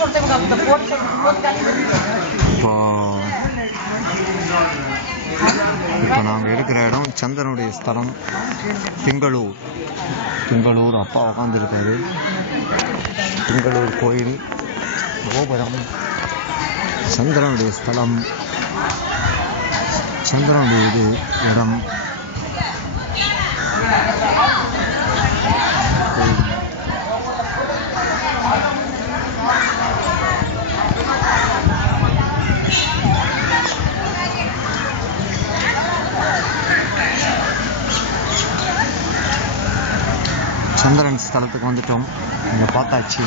இப்போ நாங்கள் இருக்கிற இடம் சந்திரனுடைய ஸ்தலம் திங்களூர். அப்பா உட்காந்துருக்காரு. திங்களூர் கோயில் கோபுரம், சந்திரனுடைய ஸ்தலம், சந்திரனுடைய இது இடம். சந்திரன் ஸ்தலத்துக்கு வந்துட்டோம். இங்கே பார்த்தாச்சு.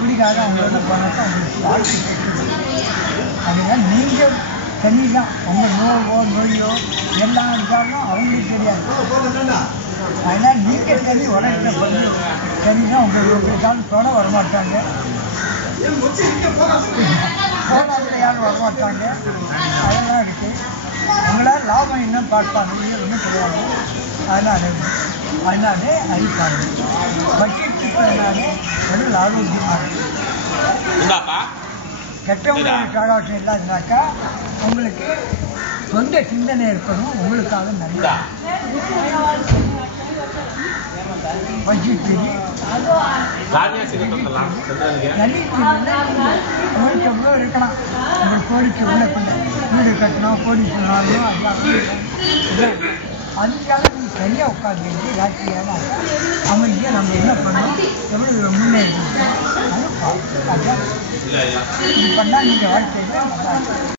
பிடிக்காத அவங்களோட பணத்தை அவங்களுக்கு அதனால் நீங்கள் தனிதான் உங்கள் நோயோ எல்லாம் இருந்தாலும் அவங்களுக்கு தெரியாது. அதனால் நீங்கள் தனி உலகத்தை பண்ணி தனிதான் உங்களுக்கு தொட வரமாட்டாங்க, போராட்டத்தில் யாரும் வரமாட்டாங்க. அதெல்லாம் இருக்குது. அவங்களால் லாபம் என்னன்னு பார்ப்பாங்க, ஒன்றும் கிடையாது. அதனாலே அழிப்பாங்க. பட்ஜெட் இருக்கிறதுனாலே உடல் ஆரோக்கியமாக இருக்கும். கெட்டவங்களுக்கு காலாட்டம் இல்லாதுனாக்கா உங்களுக்கு சொந்த சிந்தனை இருக்கணும், உங்களுக்காக நல்ல பட்ஜெட் உங்களுக்கு எவ்வளோ இருக்கலாம். உங்களுக்கு கோடிக்கு உள்ளக்குள்ள வீடு கட்டணும், கோடி சொன்னாலும் அதுக்காக நீங்கள் சரியாக உட்காந்து ராட்சியாக அமைதியாக நம்ம என்ன பண்ணோம், எவ்வளோ முன்னேறி அது பண்ணால் நீங்கள் வாழ்க்கையில்